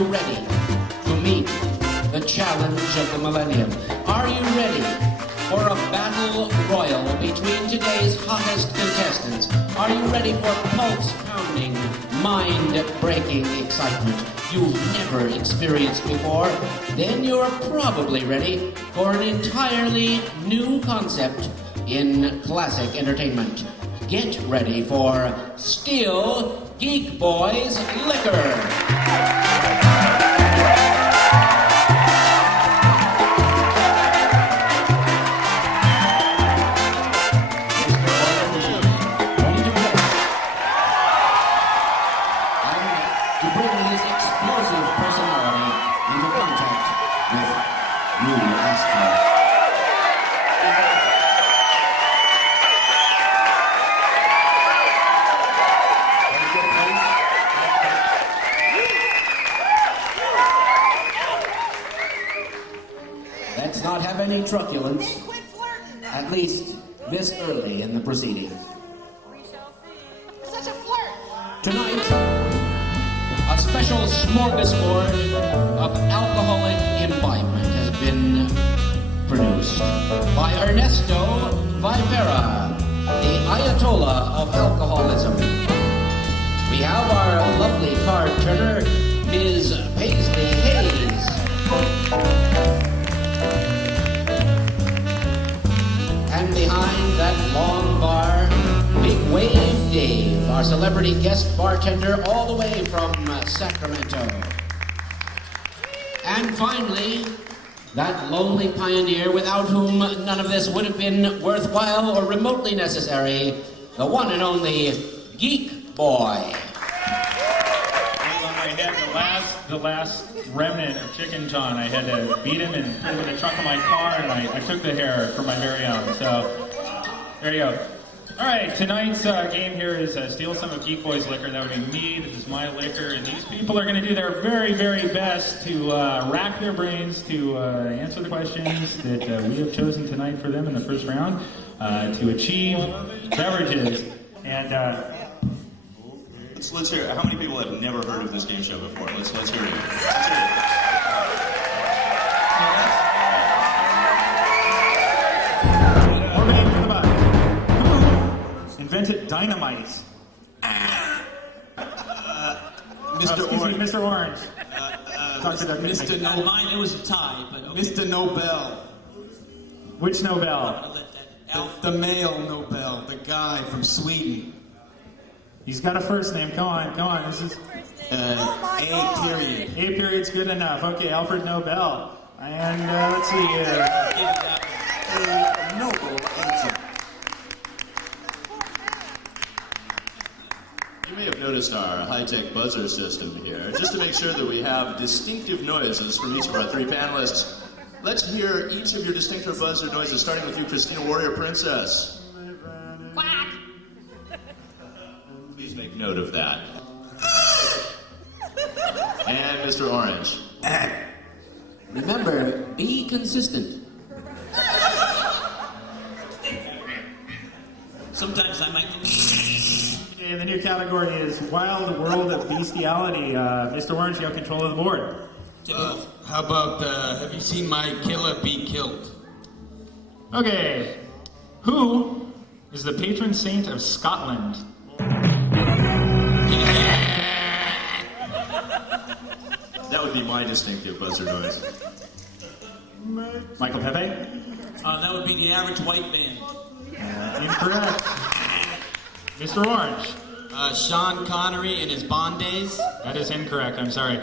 you ready to meet the challenge of the millennium? Are you ready for a battle royal between today's hottest contestants? Are you ready for pulse-pounding, mind-breaking excitement you've never experienced before? Then you're probably ready for an entirely new concept in classic entertainment. Get ready for Steel Geek Boys Liquor. Let's not have any truculence, at least this early in the proceedings. Such a flirt! Tonight, a special smorgasbord of alcoholic imbibement has been produced by Ernesto Vivera, the Ayatollah of alcoholism. We have our lovely card turner, Ms. Paisley Hayes. And behind that long bar, Big Wave Dave, our celebrity guest bartender all the way from Sacramento. And finally, that lonely pioneer without whom none of this would have been worthwhile or remotely necessary, the one and only Geek Boy. I had the last remnant of Chicken John. I had to beat him and put him in the trunk of my car, and I took the hair for my very own. So, there you go. All right, tonight's game here is steal some of Geek Boy's liquor. That would be me. This is my liquor, and these people are going to do their very, very best to rack their brains to answer the questions that we have chosen tonight for them in the first round to achieve beverages. And let's hear it. How many people have never heard of this game show before? Let's hear it. Let's hear it. More bang for the buck. Who invented dynamite? Mr. Orange. Mr. Orange. Mr. No, mine, it was a tie, but okay. Mr. Nobel. Which Nobel? The male Nobel, the guy from Sweden. He's got a first name. Come on. This is A period. A period's good enough. Okay, Alfred Nobel. And let's see here. A noble answer. You may have noticed our high-tech buzzer system here, just to make sure that we have distinctive noises from each of our three panelists. Let's hear each of your distinctive buzzer noises, starting with you, Christina Warrior Princess. Quack! Please make note of that. And Mr. Orange. Remember, be consistent. Sometimes I might... Okay, and the new category is Wild World of Bestiality. Mr. Orange, you have control of the board. How about, have you seen my killer be killed? Okay. Who is the patron saint of Scotland? That would be my distinctive buzzer noise. Michael Pepe? That would be the average white man. Incorrect. Mr. Orange? Sean Connery in his Bond days. That is incorrect. I'm sorry.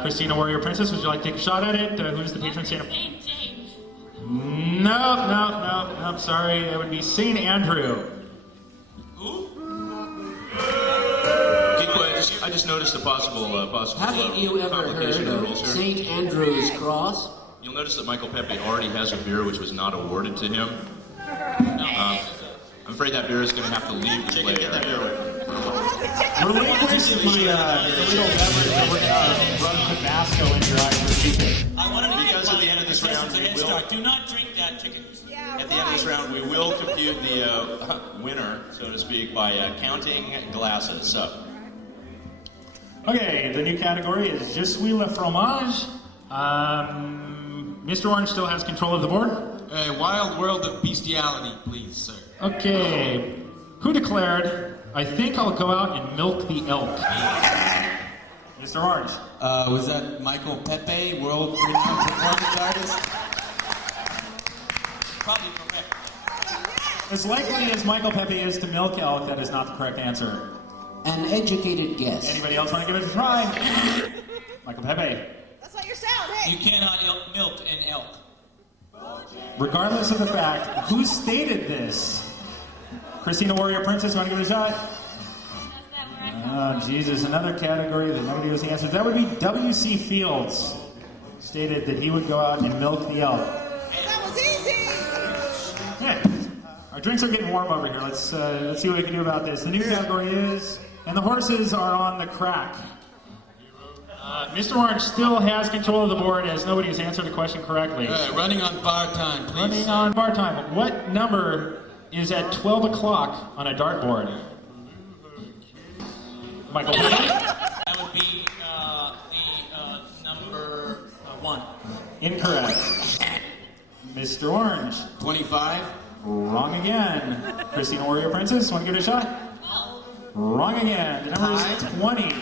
Christina Warrior Princess, would you like to take a shot at it? Who's the patron saint of... St. James. No. Sorry. It would be St. Andrew. Who? I just noticed a possible Haven't you ever heard complication in the of rules here. St. Andrew's Cross? You'll notice that Michael Pepe already has a beer which was not awarded to him. I'm afraid that beer is going to have to leave the play area. Relinquish the little beverage that we're going to run Tabasco in your eyes for people. I wanted to Because at the end of this round, we will... Do not drink that chicken. At the end of this round, we will compute the winner, so to speak, by counting glasses. So, Okay, the new category is Je suis le fromage. Mr. Orange still has control of the board. Wild World of Bestiality, please, sir. Okay, who declared, I think I'll go out and milk the elk? Mr. Orange. Was that Michael Pepe, world-renowned performance artist? Probably correct. As likely as Michael Pepe is to milk elk, that is not the correct answer. An educated guess. Anybody else want to give it a try? Michael Pepe. That's what you're sound, hey. You cannot milk an elk. Regardless of the fact, who stated this? Christina Warrior Princess, want to give it a shot? Oh, Jesus, another category that nobody was answered. That would be W.C. Fields. Stated that he would go out and milk the elk. That was easy. Yeah. Our drinks are getting warm over here. Let's see what we can do about this. The new category is, and the horses are on the crack. Mr. Orange still has control of the board as nobody has answered the question correctly. Running on bar time, please. Running on bar time. What number is at 12 o'clock on a dartboard? Michael. That would be the number 1. Incorrect. Mr. Orange. 25. Wrong again. Christina Warrior Princess, want to give it a shot? Wrong again. The number is 20.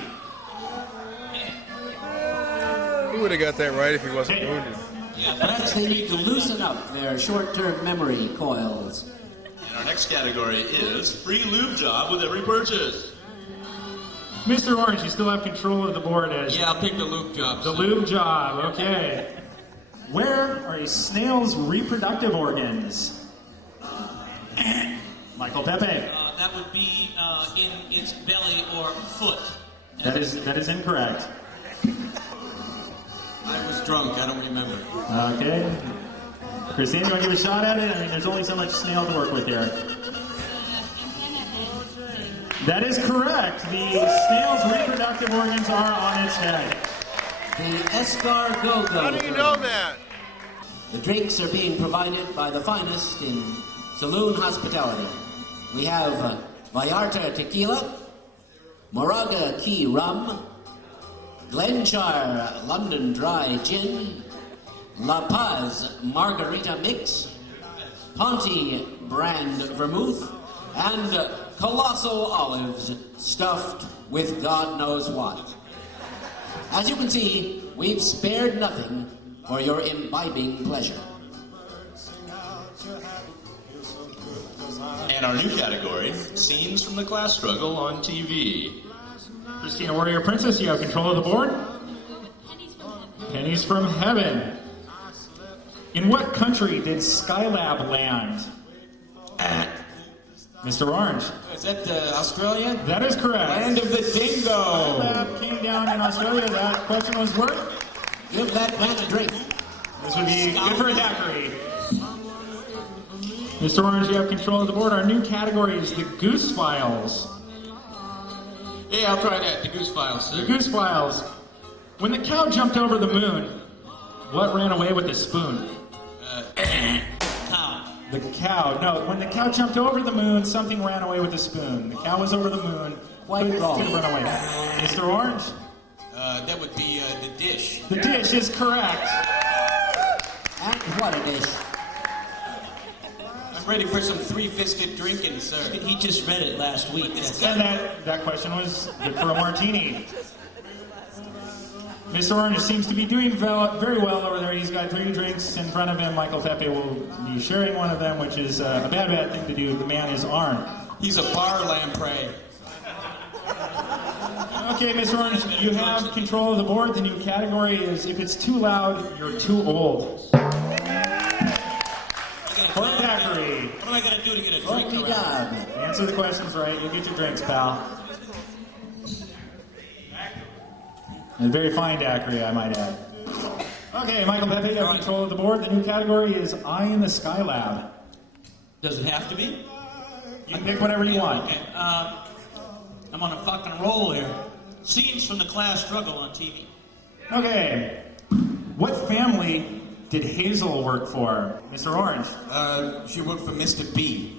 He would have got that right if he wasn't Hey. wounded. Perhaps they need to loosen up their short-term memory coils. And our next category is free lube job with every purchase. Mr. Orange, you still have control of the board as Yeah, I'll pick the loop job. the lube job. Okay. Where are a snail's reproductive organs? Michael Pepe. That would be in its belly or foot. That is incorrect. I was drunk, I don't remember. Okay. Christine, you want to give a shot at it? I mean, there's only so much snail to work with here. That is correct. The snail's reproductive organs are on its head. The escargot. How do you know that? The drinks are being provided by the finest in saloon hospitality. We have Vallarta Tequila, Moraga Key Rum, Glenchar London Dry Gin, La Paz Margarita Mix, Ponty Brand Vermouth, and Colossal Olives stuffed with God knows what. As you can see, we've spared nothing for your imbibing pleasure. And our new category, scenes from the class struggle on TV. Christina Warrior Princess, you have control of the board. Pennies from Heaven. In what country did Skylab land? Mr. Orange. Is that Australia? That is correct. Land of the dingo. Skylab came down in Australia. That question was worth. Give that man a drink. This would be good for a daiquiri. Mr. Orange, you have control of the board. Our new category is the Goose Files. Yeah, I'll try that. The Goose Files, The sir. Goose Files. When the cow jumped over the moon, what ran away with the spoon? Cow. The cow. No, when the cow jumped over the moon, something ran away with the spoon. The cow was over the moon. Quite wrong. Couldn't run away. Mr. Orange? That would be the dish. The dish is correct. And what a dish. I'm ready for some three-fisted drinking, sir. He just read it last week. And that question was good for a martini. Mr. Orange seems to be doing very well over there. He's got 3 drinks in front of him. Michael Pepe will be sharing one of them, which is a bad thing to do. The man is armed. He's a bar lamprey. Okay, Mr. Orange, you have control of the board. The new category is if it's too loud, you're too old. For a daiquiri. What am I going to do to get a drink Funky around? dog. Answer the questions right. You'll get your drinks, pal. A very fine daiquiri, I might add. Okay, Michael Pepe, you have control of the board. The new category is Eye in the Skylab. Does it have to be? You can pick whatever you want. Okay, I'm on a fucking roll here. Scenes from the class struggle on TV. Okay. What family did Hazel work for? Mr. Orange. She worked for Mr. B.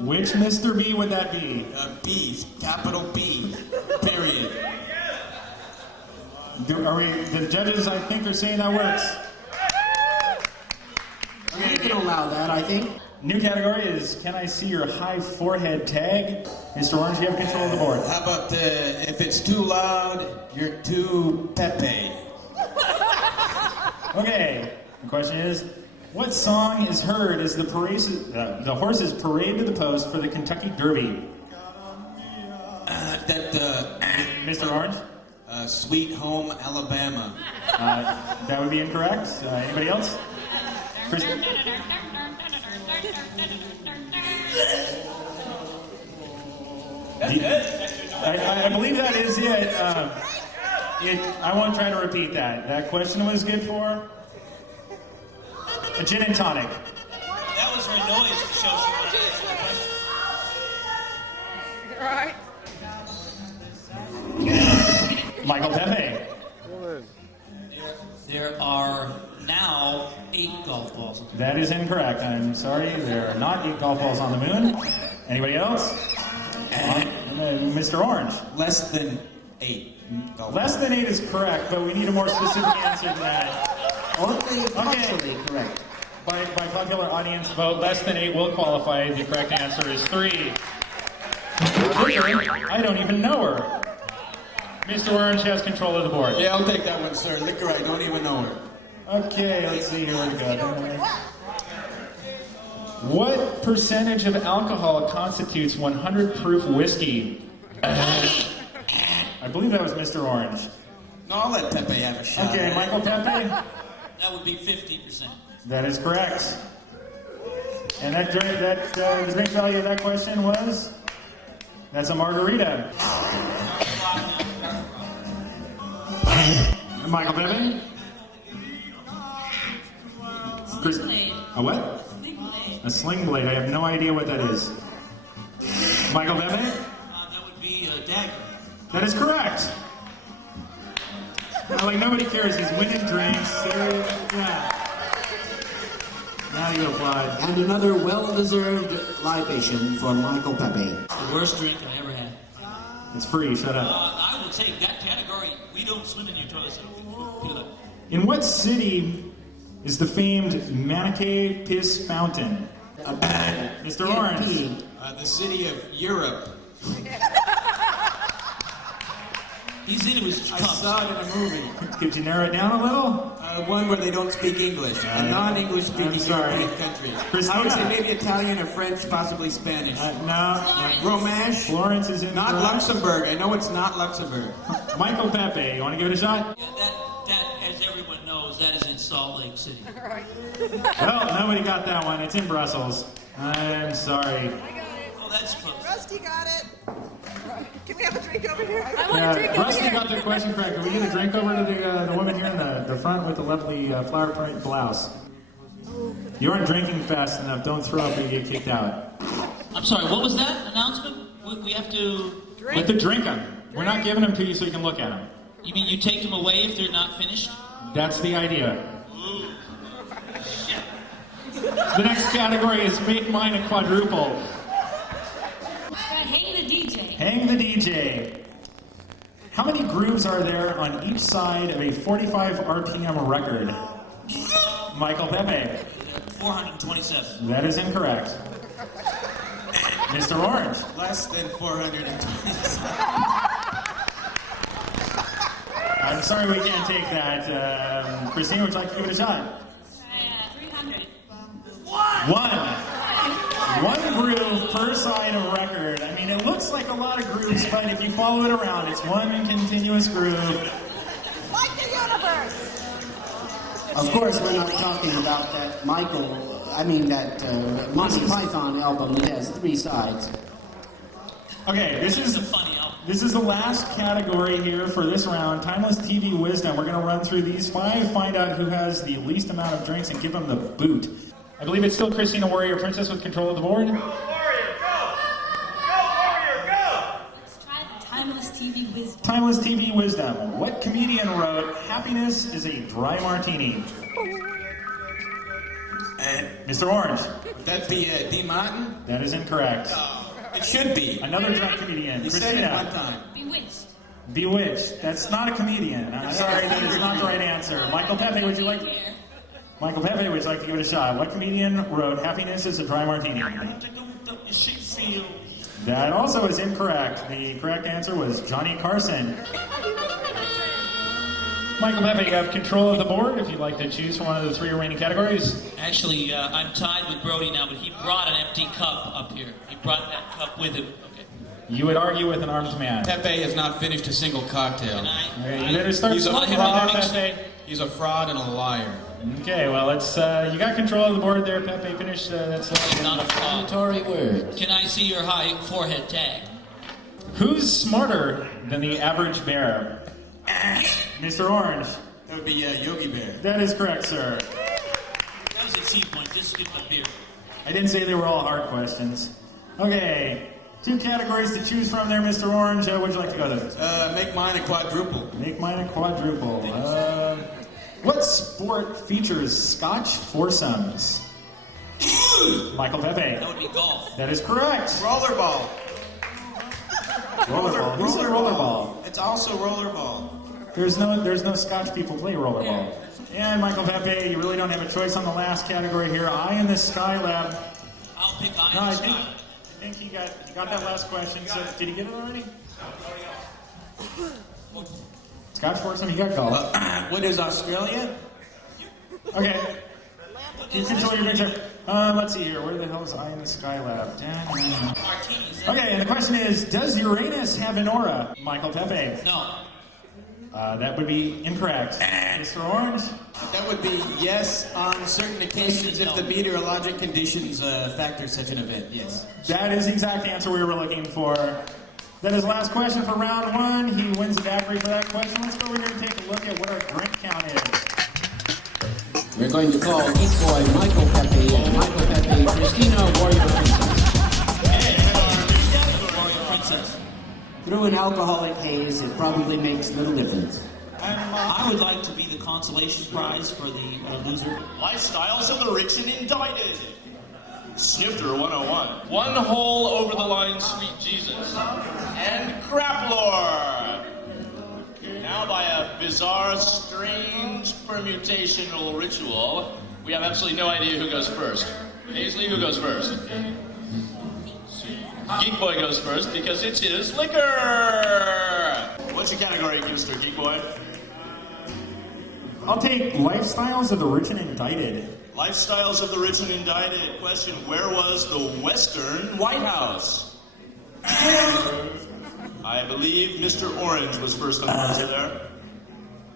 Which Mr. B would that be? B, capital B, period. The judges, I think, are saying that works. Okay, you can allow that, I think. New category is Can I See Your High Forehead Tag? Mr. Orange, you have control of the board. How about if it's too loud, you're too Pepe? Okay, the question is, what song is heard as the horses parade to the post for the Kentucky Derby? Mr. Orange? Sweet Home Alabama. That would be incorrect. Anybody else? Chris? I believe that is it. I won't try to repeat that. That question was good for a gin and tonic. That was her noise to show she was Right. Michael Pepe. There are now 8 golf balls. That is incorrect. I'm sorry. There are not 8 golf balls on the moon. Anybody else? Mr. Orange. Less than 8. Less than 8 is correct, but we need a more specific answer than that. Only partially correct. By popular audience vote, less than 8 will qualify. The correct answer is 3. I don't even know her. Mr. Orange has control of the board. Yeah, I'll take that one, sir. Liquor, I don't even know her. Okay, let's see. Here we go. What percentage of alcohol constitutes 100 proof whiskey? I believe that was Mr. Orange. No, I'll let Pepe have a shot. Okay, Michael Pepe. That would be 50%. That is correct. And the drink value of that question was? That's a margarita. Michael Pepe? A what? A sling blade. I have no idea what that is. Michael Pepe? That would be a dagger. That is correct. Like nobody cares. He's winning drinks. Yeah. Now you applaud. And another well-deserved libation for Michael Pepe. The worst drink I ever had. It's free. Shut up. I will take that category. We don't swim in Utah, so pick it up. In what city is the famed Manikay Piss Fountain? Mr. Orange. The city of Europe. He's into his I cups. saw it in a movie. Could you narrow it down a little? One where they don't speak English. A non-English speaking I'm sorry. European country. Christina. I would say maybe Italian or French, possibly Spanish. No. Romansh? Florence is in. Not Luxembourg. I know it's not Luxembourg. Michael Pepe. You want to give it a shot? Yeah, that, as everyone knows, that is in Salt Lake City. Well, nobody got that one. It's in Brussels. I'm sorry. Oh, that's close. Rusty got it. Can we have a drink over here? I want a drink over Rusty here. got the question correct. Can we get a drink over to the woman here in the front with the lovely flower print blouse? You aren't drinking fast enough. Don't throw up and get kicked out. I'm sorry, what was that announcement? We have to... But to drink them. We're not giving them to you so you can look at them. You mean you take them away if they're not finished? That's the idea. The next category is Make Mine a Quadruple. Hang the DJ. Hang the DJ. How many grooves are there on each side of a 45 RPM record? Michael Pepe. 427. That is incorrect. Mr. Orange. Less than 420. I'm sorry we can't take that. Christina, would you like to give it a shot? 300. One groove per side of record. I mean, it looks like a lot of grooves, but if you follow it around, it's one continuous groove. Like the universe. Of course, we're not talking about that Monty Python album that has 3 sides. Okay, this is a funny album. This is the last category here for this round, Timeless TV Wisdom. We're going to run through these 5, find out who has the least amount of drinks, and give them the boot. I believe it's still Christina Warrior Princess with control of the board. Let's try the Timeless TV Wisdom. Timeless TV Wisdom. What comedian wrote, "Happiness is a dry martini"? Mr. Orange. Would that be D. Martin? That is incorrect. It should be. Another drunk comedian. You said it Christina. one time. Bewitched. Bewitched. That's not a comedian. I'm sorry, that is not the right answer. Michael Pepe, would you like to... Michael Pepe, would you like to give it a shot? What comedian wrote Happiness is a Dry Martini? Shakespeare. That also is incorrect. The correct answer was Johnny Carson. Michael Pepe, you have control of the board if you'd like to choose from one of the 3 remaining categories. Actually, I'm tied with Brody now, but he brought an empty cup up here. He brought that cup with him. Okay. You would argue with an armed man. Pepe has not finished a single cocktail. Okay, you better start smoking, Pepe. He's a fraud and a liar. Okay, well, let's. You got control of the board there, Pepe. Finish that slide. Not a fraud. Mandatory word. Can I see your high forehead tag? Who's smarter than the average bear? Mr. Orange. That would be Yogi Bear. That is correct, sir. That was a C point. Just get the beer. I didn't say they were all hard questions. Okay, 2 categories to choose from there, Mr. Orange. Would you like to go there? Make mine a quadruple. Make mine a quadruple. What sport features Scotch foursomes? Michael Pepe. That would be golf. That is correct. Rollerball. Rollerball. Who said rollerball? It's also rollerball. There's no Scotch people play rollerball. And Michael Pepe, you really don't have a choice on the last category here. Eye in the Sky Lab. I'll pick eye No, in I the think sky. he got that last question. So did he get it already? Scotch foursome, he got golf. What is Australia? Okay. You control your picture. Let's see here. Where the hell is Eye in the Sky Lab? Martinis. Okay, and the question is, does Uranus have an aura? Michael Pepe. No. That would be incorrect. Mr. Orange? That would be yes on certain occasions if the meteorologic conditions factor such an event, yes. That is the exact answer we were looking for. That is the last question for round 1. He wins the daiquiri for that question. Let's go over here and take a look at what our drink count is. We're going to call Geek Boy Michael Pepe and Michael Pepe Christina Warrior Princess. Through an alcoholic haze, it probably makes little difference. I would like to be the consolation prize for the loser. Lifestyles of the rich and indicted. Snifter 101. One hole over the line, sweet Jesus. And Craplore. Now, by a bizarre, strange permutational ritual, we have absolutely no idea who goes first. Paisley, who goes first? Geek Boy goes first because it's his liquor. What's your category, Mr. Geek Boy? I'll take Lifestyles of the Rich and Indicted. Lifestyles of the rich and indicted. Question, where was the Western White House? I believe Mr. Orange was first on the buzzer there.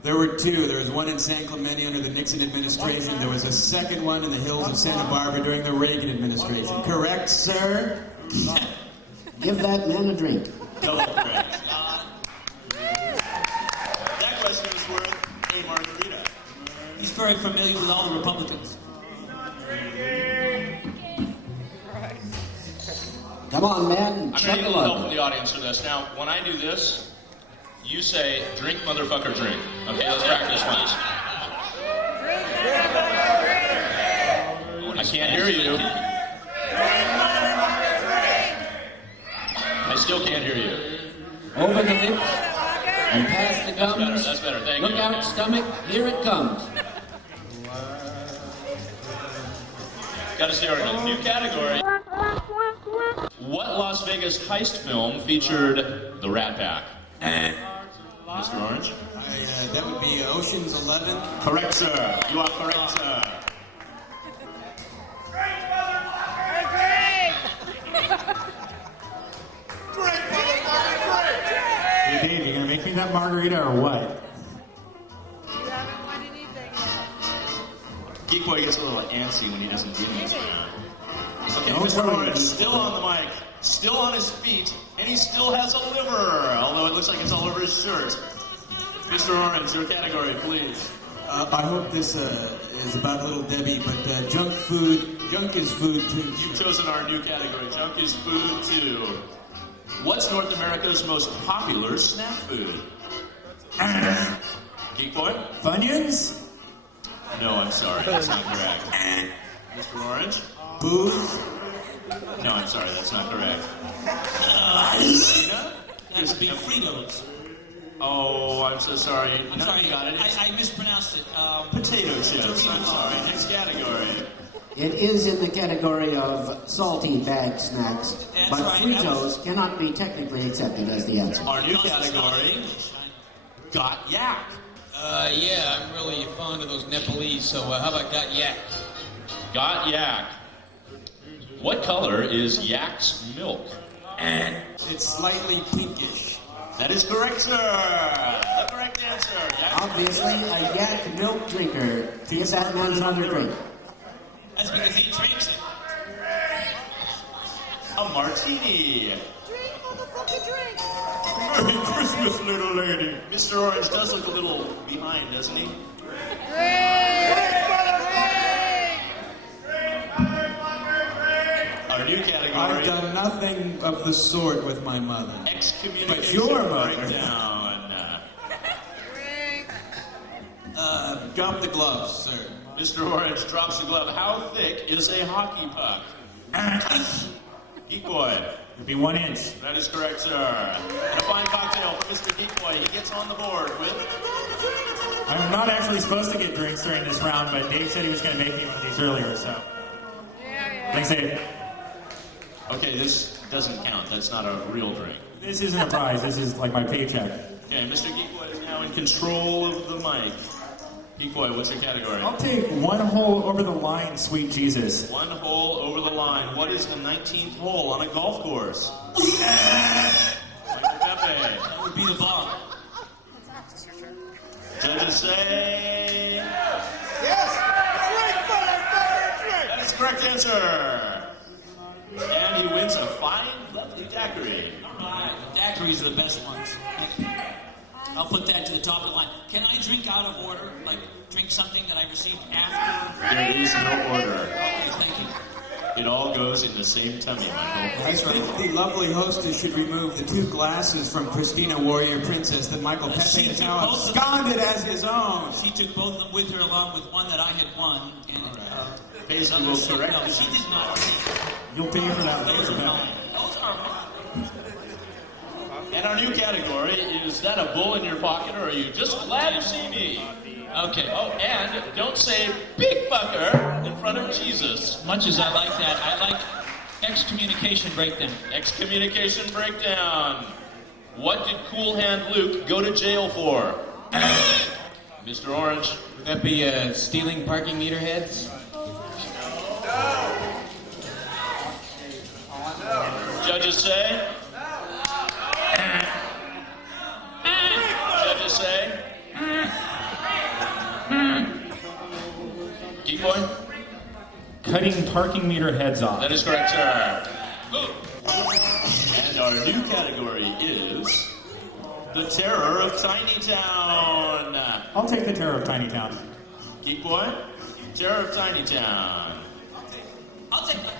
There were 2. There was one in San Clemente under the Nixon administration. There was a second one in the hills of Santa Barbara during the Reagan administration. Correct, sir? Give that man a drink. Double correct. That question is worth a margarita. He's very familiar with all the Republicans. Come on, man. I'm Check going to the need a little help from luck. the audience for this. Now, when I do this, you say, drink, motherfucker, drink. Okay, let's practice once. I can't hear you. I still can't hear you. Over the lips and past the gums. That's better. Thank Look you. out, stomach. Here it comes. Got to start a new category. What Las Vegas heist film featured the Rat Pack? Mr. Orange? That would be Ocean's 11. Correct, sir. You are correct, sir. Hey, Dave, you gonna make me that margarita or what? Geek Boy gets a little antsy when he doesn't do this. Okay, Don't Mr. worry. Orange still on the mic, still on his feet, and he still has a liver, although it looks like it's all over his shirt. Mr. Orange, your category, please. I hope this is about Little Debbie, but junk is food too. You've chosen our new category. Junk is food too. What's North America's most popular snack food? Geek Boy? Funyuns? No, I'm sorry, that's not correct. Mr. Orange? Booze? No, I'm sorry, that's not correct. That would be Fritos. Oh, I'm so sorry. I'm No, sorry, you got it. I mispronounced it. Potato chips. Dorito. I'm sorry. Next category. It is in the category of salty bag snacks, That's but right, Fritos cannot be technically accepted as the answer. Our new category, Got Yak. Yeah, I'm really fond of those Nepalese, so how about Got Yak? Got Yak. What color is yak's milk? It's slightly pinkish. That is correct, sir. The correct answer. Yak. Obviously, a yak milk drinker. Give that man another drink. That's because he drinks it. A martini. Drink, motherfucker, drink. Merry Christmas, little lady. Mr. Orange does look a little behind, doesn't he? Our new category. I've done nothing of the sort with my mother. Excommunication But your mother. breakdown. Drop the gloves, sir. Mr. Orange drops the glove. How thick is a hockey puck? Geek Boy. It'd be 1 inch. That is correct, sir. And a fine cocktail for Mr. Geek Boy. He gets on the board with... I'm not actually supposed to get drinks during this round, but Dave said he was going to make me one of these earlier, so. Thanks, Dave. Okay, this doesn't count. That's not a real drink. This isn't a prize. This is like my paycheck. Okay, Mr. Geek Boy is now in control of the mic. Geek Boy, what's your category? I'll take 1 hole over the line, sweet Jesus. 1 hole over the line. What is the 19th hole on a golf course? Michael Pepe. That would be the bomb. Judges say... Yes! Drink, motherfucker, That is the correct answer. And he wins a fine, lovely daiquiri. Alright, daiquiris are the best ones. I'll put that to the top of the line. Can I drink out of order? Like, drink something that I received after? There is no order. Okay, thank you. It all goes in the same tummy, Michael. I think the lovely hostess should remove the 2 glasses from Christina Warrior Princess that Michael Pepe has now absconded as his own. She took both of them with her along with one that I had won. And, Basically, will correct no, this. she did not. You'll pay for that Those later, are Pepe. mine. Those are mine. And our new category, is that a bull in your pocket or are you just glad to see me? Okay, oh, and don't say big fucker in front of Jesus. Much as I like that, I like excommunication breakdown. Excommunication breakdown. What did Cool Hand Luke go to jail for? Mr. Orange. Would that be stealing parking meter heads? Judges say? Judges say? Geek Boy? Cutting parking meter heads off. That is correct, sir. And our new category is the Terror of Tiny Town. I'll take the Terror of Tiny Town. Geek Boy? Terror of Tiny Town. I'll take that.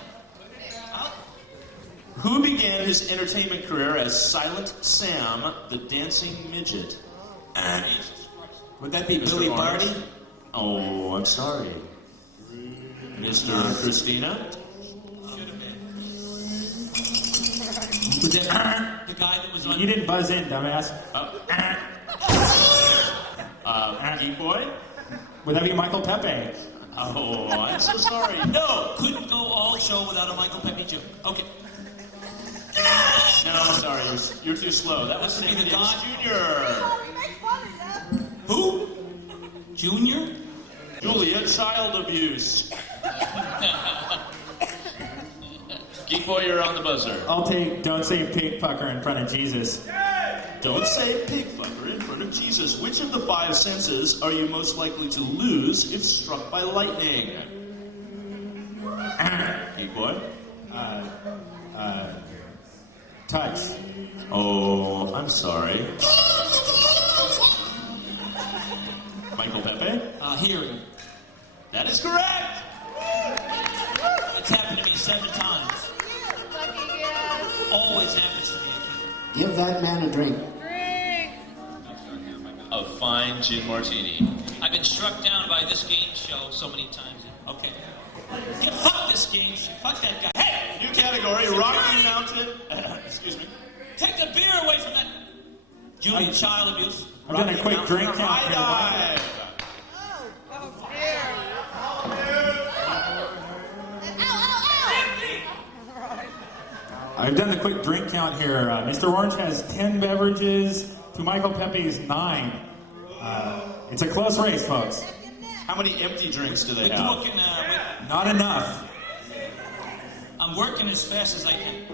Who began his entertainment career as Silent Sam, the Dancing Midget? Would that be Mr. Billy Orange? Barty? Oh, I'm sorry. Mr. Christina? Was that the guy that was on? You didn't buzz in, dumbass. Geek Boy? Would that be Michael Pepe? Oh, I'm so sorry. No, couldn't go all show without a Michael Pepe joke. Okay. No, I'm sorry. You're too slow. That was That would be Sammy the Davis guy. Jr. Oh, we make fun of them. Who? Junior? Julia, child abuse. Geek Boy, you're on the buzzer. I'll take don't say pig fucker in front of Jesus. Don't say pig fucker in front of Jesus. Which of the 5 senses are you most likely to lose if struck by lightning? Geek Boy? Touch. Oh, I'm sorry. Michael Pepe? Hearing. That is correct! It's happened to me 7 times. Always happens to me. Give that man a drink. A fine gin martini. I've been struck down by this game show so many times. Okay. Yeah, fuck this game. Fuck that guy. Hey! New category, Rocky Mountain. Excuse me. Take the beer away from that. Julian, child abuse. I've done a quick drink count High here. dive. Oh, dear. I've done a quick drink count here. Mr. Orange has 10 beverages to Michael Pepe's 9. It's a close race, folks. How many empty drinks do they We're have? talking, Not enough. I'm working as fast as I can.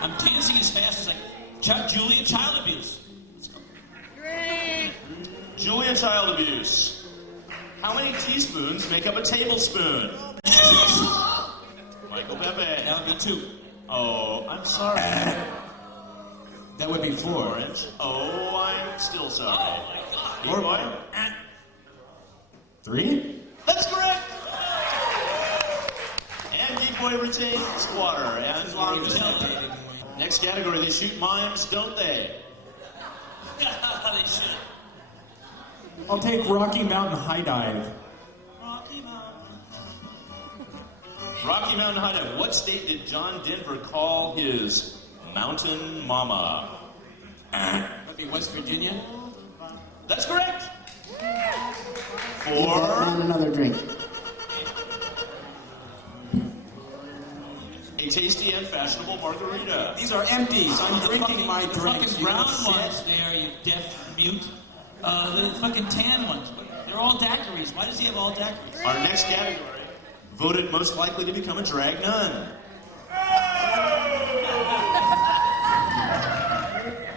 I'm dancing as fast as I can. Julian, child abuse. Let's go. Drink. Julia, child abuse. How many teaspoons make up a tablespoon? Michael Pepe. That would be 2. Oh, I'm sorry. That would be 4. Orange. Oh, I'm still sorry. Oh my God. Or boy. 3? That's correct. And Decoy retains water and long. Next category, they shoot mimes, don't they? They should. I'll take Rocky Mountain High Dive. Rocky Mountain. Rocky Mountain High Dive. What state did John Denver call his mountain mama? That'd be West Virginia. That's correct. And 4. another drink. A tasty and fashionable margarita. These are empties. I'm drinking my The drinks. fucking You brown don't ones shit. there, you deaf mute. The fucking tan ones. They're all daiquiris. Why does he have all daiquiris? Our next category, voted most likely to become a drag nun.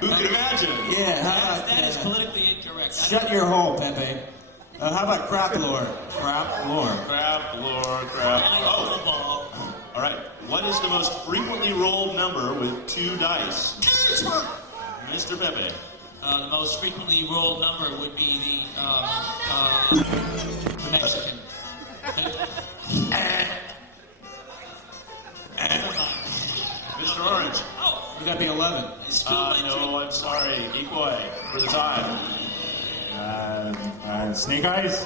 Who can imagine? Yeah, how about, That is politically incorrect. shut your hole, Pepe. How about crap lore? Crap lore. Crap, lore, crap. Oh, Oh. all right. What is the most frequently rolled number with 2 dice? Mr. Pepe. The most frequently rolled number would be the Mexican. Mr. Orange. Oh, You gotta be 11. it's still my No, I'm sorry. Equal for the time. Snake Eyes?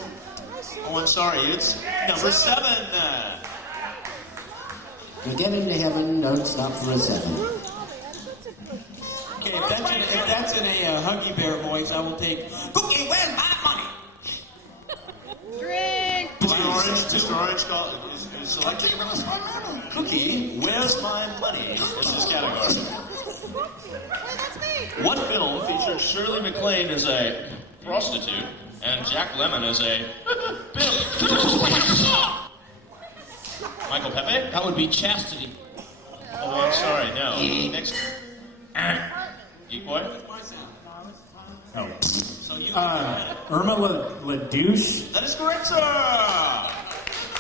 Oh, I'm sorry. It's number 7. To get into heaven, don't stop for a 7. Okay, if that's in a Huggy Bear voice, I will take Cookie, where's my money? Drink. Mr. Orange is selecting Cookie, where's my money? Is this category. That's me. What film featured Shirley MacLaine as a prostitute and Jack Lemmon as a Michael Pepe? That would be Chastity. Oh, I'm sorry. No. Next. Geek Boy? Oh. So you Irma La Douche? That is correct, sir.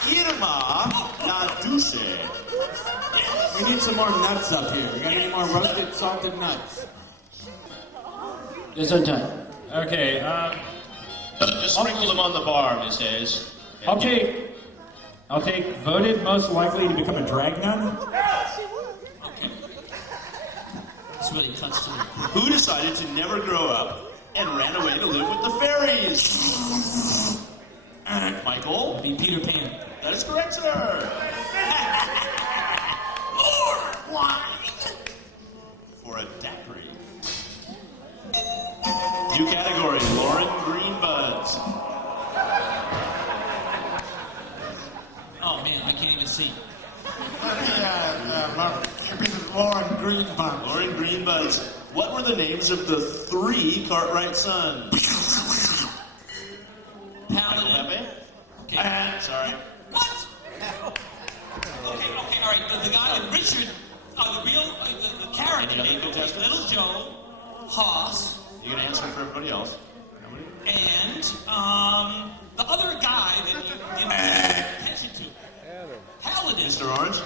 Irma La Douce. We need some more nuts up here. We got any more roasted salted nuts? Just on time. Okay, Just sprinkle them on the bar, Miss Hayes. I'll take voted most likely to become a drag nun. okay? This really cuts to the Who decided to never grow up and ran away to live with the fairies? Michael? be Peter Pan. That is correct, sir. Lord, why? For a daiquiri. New category, Lauren Greenbuds. Oh man, I can't even see. Lauren Greenbun. Lauren Greenbuds. What were the names of the 3 Cartwright sons? Michael Paladin. Pepe? Okay. Sorry. What? Okay, all right. The guy, Richard, the real, the character Any other name is contestants? Little Joe, Hoss, You can answer for everybody else. and the other guy that you didn't pay attention to. Paladin. Mr. Orange?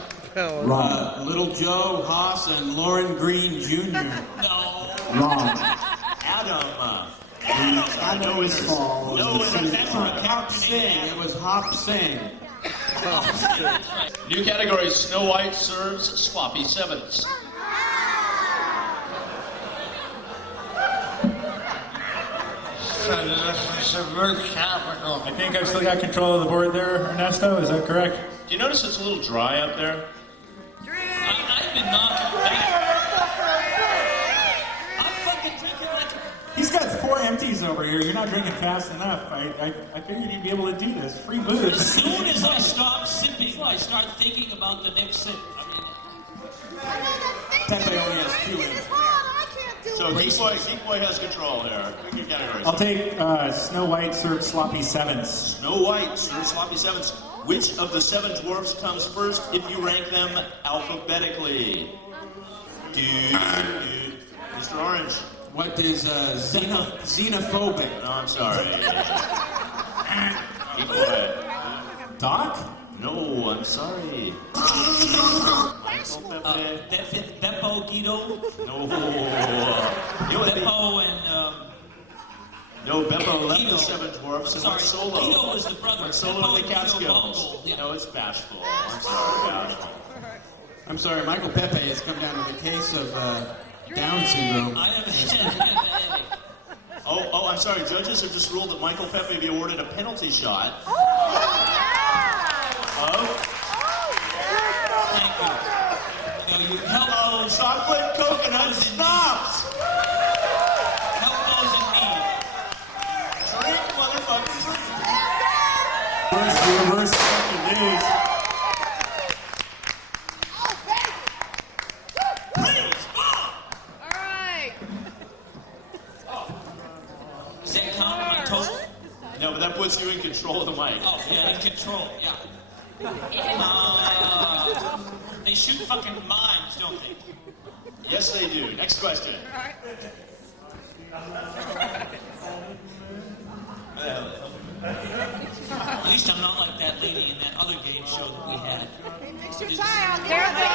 Little Joe, Haas, and Lauren Green Jr. No. Wrong. Adam. Adam No winners. Fall No was the winners. second That's part. Hop Sing. It was Hop Sing. New category, Snow White serves sloppy sevens. I think I've still got control of the board there, Ernesto. Is that correct? Do you notice it's a little dry up there? I've been knocking back. I'm fucking drinking like... He's got 4 empties over here. You're not drinking fast enough. I figured you'd be able to do this. Free booze. As soon as I stop sipping, I start thinking about the next sip. I mean... Pepe only has 2 in. So Geek Boy has control here. Pick your categories. I'll take Snow White served sloppy sevens. Snow White, served sloppy sevens. Which of the 7 dwarfs comes first if you rank them alphabetically? Mr. Orange. What is xenophobic? No, I'm sorry. Geek Boy. Doc? No, I'm sorry. Beppo, Guido. No. Beppo and... No, Beppo left Guido. the 7 dwarfs and went Sorry, solo. Guido was the brother. Went solo Beppo in the and Guido Catskills. Bongo. Yeah. No, it's Bashful. I'm sorry, Bashful. I'm sorry, Michael Pepe has come down with a case of Down syndrome. I have Oh, I'm sorry. Judges have just ruled that Michael Pepe be awarded a penalty shot. Oh. Thank you. You know, you help those, Chocolate coconut schnapps. help those in need. Drink, motherfucker, drink. Worst fucking news. Is that count on toast? No, but that puts you in control of the mic. Oh, yeah, in control, yeah. They shoot fucking mimes, don't they? Yes, they do. Next question. At least I'm not like that lady in that other game show that we had. Mix your child. Careful.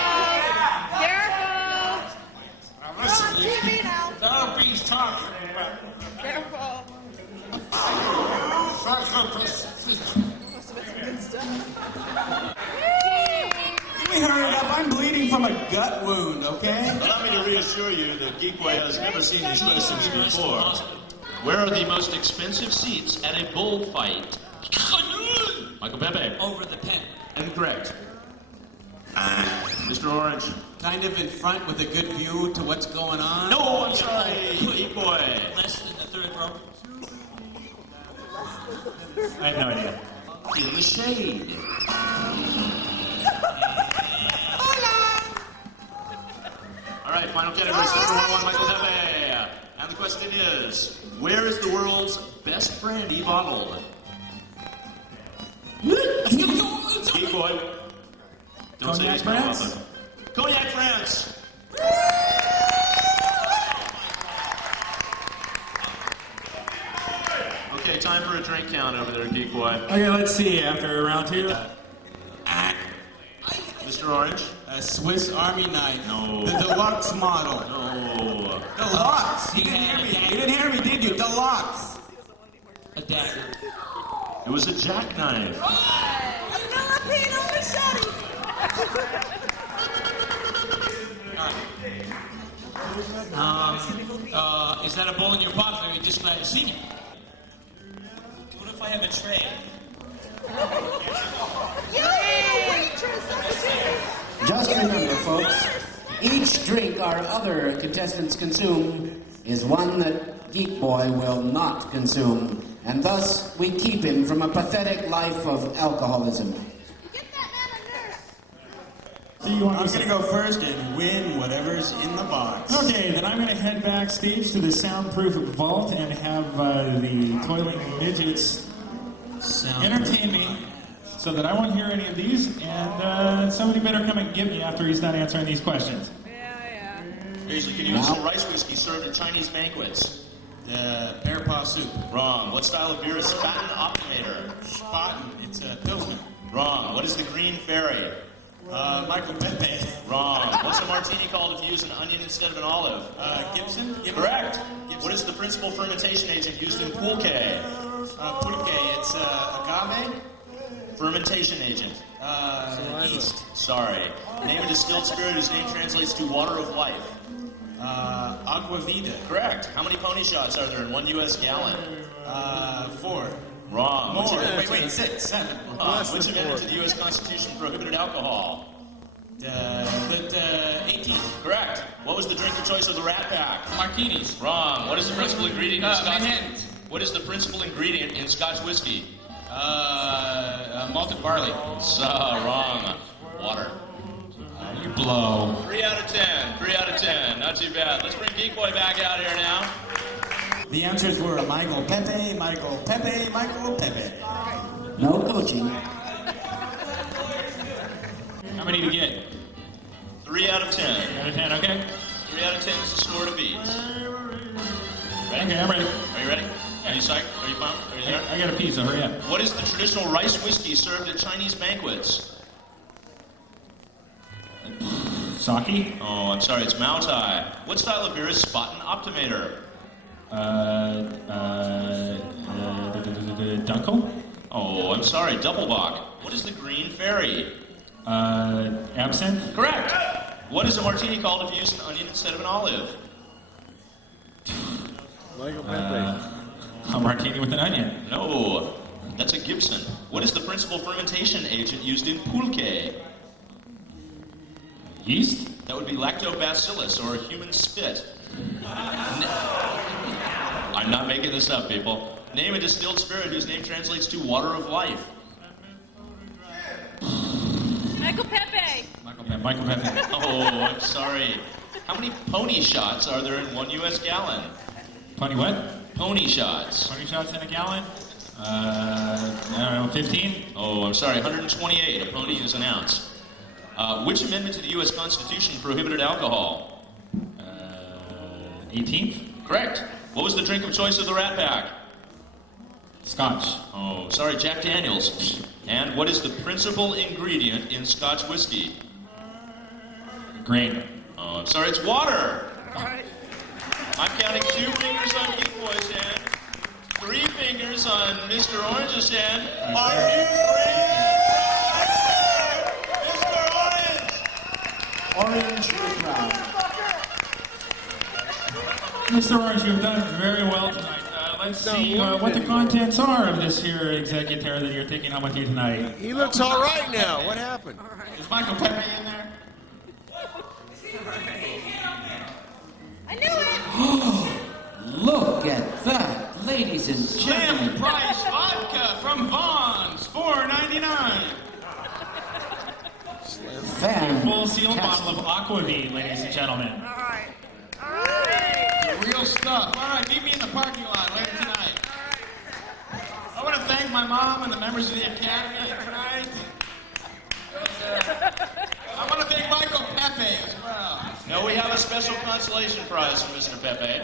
Careful. You're on TV now. Nobody's talking about Careful. Can we hurry up? I'm bleeding from a gut wound, okay? Allow me to reassure you that Geek Boy has never seen these questions before. Where are the most expensive seats at a bullfight? Michael Pepe. Over the pen. Incorrect. Mr. Orange. Kind of in front with a good view to what's going on. No, I'm sorry. Geek Boy. Less than the third row. I have no idea. In the shade. All right, final category. Number 1, Michael Pepe. And the question is, where is the world's best brandy bottled? Geek Boy. Don't say Cognac this France? often. Cognac France. Okay, time for a drink count over there, Geek Boy. Okay, let's see. After round 2. Mr. Orange? A Swiss Army knife. No. The deluxe model. No. Deluxe. You didn't hear me. You didn't hear me, did you? Deluxe. A dagger. It was a jackknife. Filipino machete. Is that a bowl in your pocket or are you just glad to see me? What if I have a tray? Just remember, folks, each drink our other contestants consume is one that Geek Boy will not consume, and thus we keep him from a pathetic life of alcoholism. Get that man a nurse. So you want I'm to going to go first and win whatever's in the box. Okay, then I'm going to head backstage to the soundproof vault and have the toiling midgets entertain me so that I won't hear any of these, and somebody better come and get me after he's done answering these questions. Yeah. Usually can use some rice whiskey served at Chinese banquets. Pear paw soup. Wrong. What style of beer is Spaten Optimator? Spaten. It's a Pilsner. Wrong. What is the Green Fairy? Michael Pepe. Wrong. What's a martini called if you use an onion instead of an olive? Gibson? Correct. What is the principal fermentation agent used in pulque? Pulque. It's agave. Fermentation agent. Yeast. Sorry. Name a distilled spirit whose name translates to water of life. Agua Vida. Correct. How many pony shots are there in 1 U.S. gallon? 4. Wrong. More. Which Wait, 6, 7. which amendment to the U.S. Constitution prohibited alcohol? 18. Correct. What was the drink of choice of the Rat Pack? Martinis. Wrong. What is the principal ingredient in Scotch? Manhattans. What is the principal ingredient in Scotch whiskey? Malted barley. Wrong. Water. You blow. 3 out of 10. 3 out of 10. Not too bad. Let's bring Geek Boy back out here now. The answers were Michael Pepe, Michael Pepe, Michael Pepe. No coaching. How many to get? 3 out of 10. Out of 10, okay? 3 out of 10 is the score to beat. Ready? Okay, I'm ready. Are you ready? Are you psyched? Are you pumped? Are you there? I got a pizza, hurry up. What is the traditional rice whiskey served at Chinese banquets? Sake? Oh, I'm sorry, it's Mao Tai. What style of beer is Spaten Optimator? Dunkel? Oh, I'm sorry, Doppelbock. What is the Green Fairy? Absinthe? Correct. What is a martini called if you use an onion instead of an olive? Michael Pepe. A martini with an onion. No, that's a Gibson. What is the principal fermentation agent used in pulque? Yeast? That would be lactobacillus or human spit. I'm not making this up, people. Name a distilled spirit whose name translates to water of life. Michael Pepe. Michael Pepe. Oh, I'm sorry. How many pony shots are there in 1 U.S. gallon? Pony what? Pony shots. 20 shots in a gallon? I don't know, 15? Oh, I'm sorry, 128. A pony is an ounce. Which amendment to the U.S. Constitution prohibited alcohol? 18th? Correct. What was the drink of choice of the Rat Pack? Scotch. Oh, sorry, Jack Daniels. And what is the principal ingredient in Scotch whiskey? Grain. Oh, I'm sorry, it's water. I'm counting 2 fingers on Geek Boy's hand, 3 fingers on Mr. Orange's hand. Are you ready? Mr. Orange! Orange the crowd. Mr. Orange, you've done very well tonight. Let's see what the contents are of this here executor that you're taking home with you tonight. He looks all right now. What happened? Is Michael Pepe in there? I knew it. Look at that, ladies and Slim gentlemen. Price vodka from Vaughn's, $4.99. Full sealed bottle of Aquavit, ladies and gentlemen. All right. All right. The real stuff. All right, meet me in the parking lot later tonight. I want to thank my mom and the members of the Academy tonight. I want to thank Michael Pepe as well. No, we have a special consolation prize for Mr. Pepe.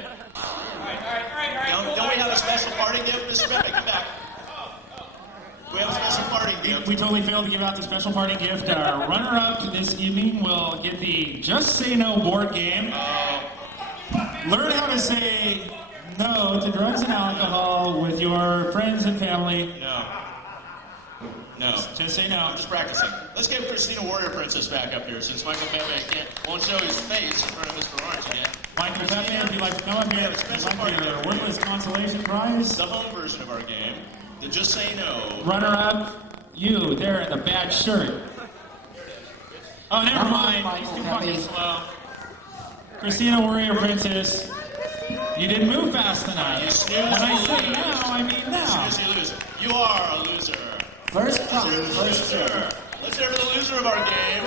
Don't we have a special parting gift, Mr. Pepe? Come back. We have a special parting gift. We totally failed to give out the special party gift. Our runner-up this evening will get the Just Say No board game. Learn how to say no to drugs and alcohol with your friends and family. No. Just say no. I'm just practicing. Let's get Christina Warrior Princess back up here since Michael Pepe won't show his face in front of Mr. Orange again. Michael Pepe, if you'd like to come up here, if you'd like your worthless consolation prize. The home version of our game, the Just Say No. Runner-up, you there in the bad shirt. Oh, never mind. He's too fucking slow. Christina Warrior Princess, you didn't move fast enough. You snooze, When I you say lose. now, I mean now. Snooze, you lose. You are a loser. First come, Loser, first loser. served. Let's hear for the loser of our game.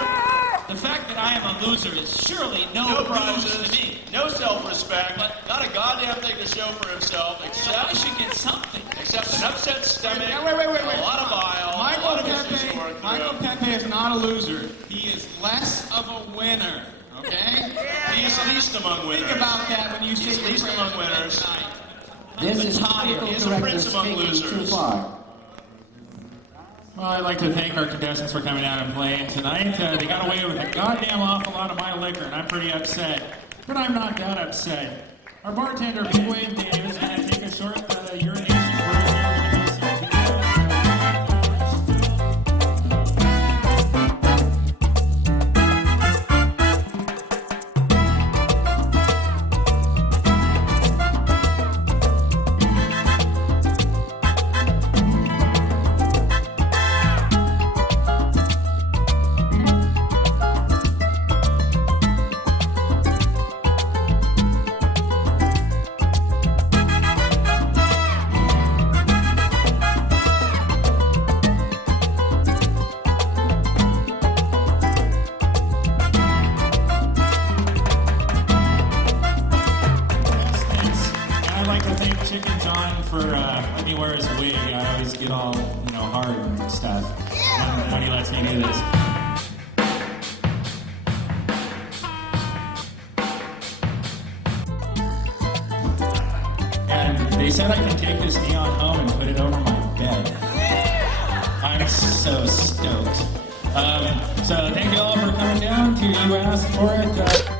The fact that I am a loser is surely no No news prizes, to me. no self-respect, not a goddamn thing to show for himself, I except should get something. an upset stomach, Wait. a lot of bile, a lot of issues to work Michael through. Pepe is not a loser. He is less of a winner. Okay? He's least among winners. Think about that when you say He's your least prayers among winners. tonight. This is tired. political He is a prince correctness among taking too losers. far. Well, I'd like to thank our contestants for coming out and playing tonight. They got away with a goddamn awful lot of my liquor, and I'm pretty upset. But I'm not that upset. Our bartender, Big Wave Dave, is going to take a short urination I'd like to thank Chicken John for letting me wear his wig. I always get all, hard and stuff when he lets me do this. And they said I can take this neon home and put it over my bed. I'm so stoked. So thank you all for coming down to You Asked For It.